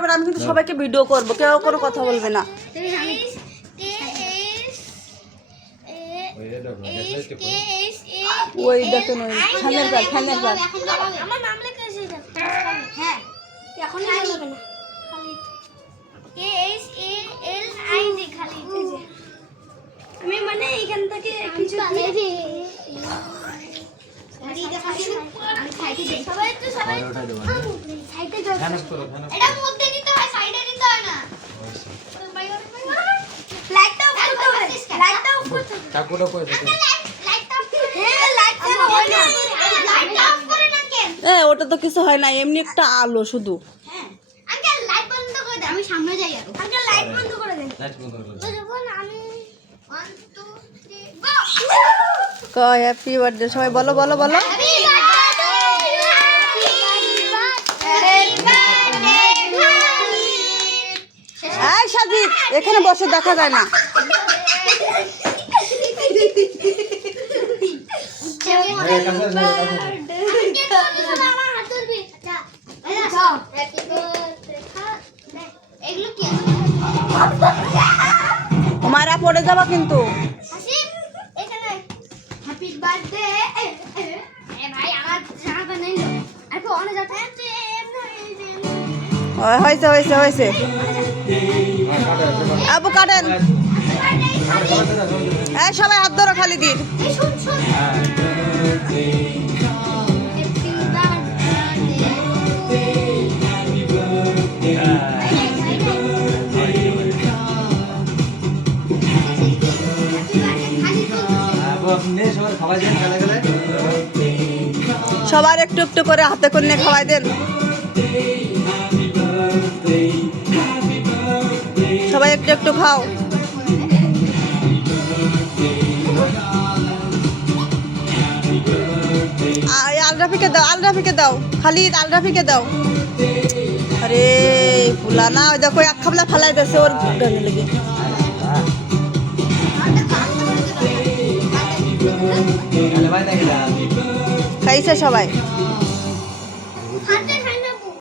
পারবে না, আমি কিন্তু সবাইকে ভিডিও করবো, কেউ কোনো কথা বলবে না। ওই দেখুন ওই ফ্যানের কাজ, ফ্যানের কাজ। আমার নাম লেখা আছে। হ্যাঁ এখন হবে না। KHALID খালি আমি মানে এখান থেকে কিছু ওটা তো কিছু হয় না, এমনি একটা আলো শুধু। আমি সামনে যাই আর আঙ্কেল লাইট বন্ধ করে দেন। লাইট বন্ধ করে দেন। যখন আমি 1 2 3 গো হ্যাপি বার্থডে সবাই বলো বলো বলো। হ্যাপি বার্থডে এই সাজিদ এখানে বসে দেখা যায় না। মারা পড়ে যাবা কিন্তু। হ্যাপি বার্থডে ভাই আমার জামা নাই লো আর কো অনে যাতে হয়েছে হয়েছে হয়েছে আবু কাটেন। এই সবাই হাত ধরো খালিদির। শুন শুন সবার একটু একটু করে হাতে করে নিয়ে খাওয়াই দেন। সবাই একটু একটু খাও। আলরাফিকে দাও, আলরাফিকে দাও, খালিদ আলরাফিকে দাও। আরে ফুলা না, ওই দেখো এক খাবলা ফালাই দিয়েছে ওর গানে লেগে। খাইছে সবাই।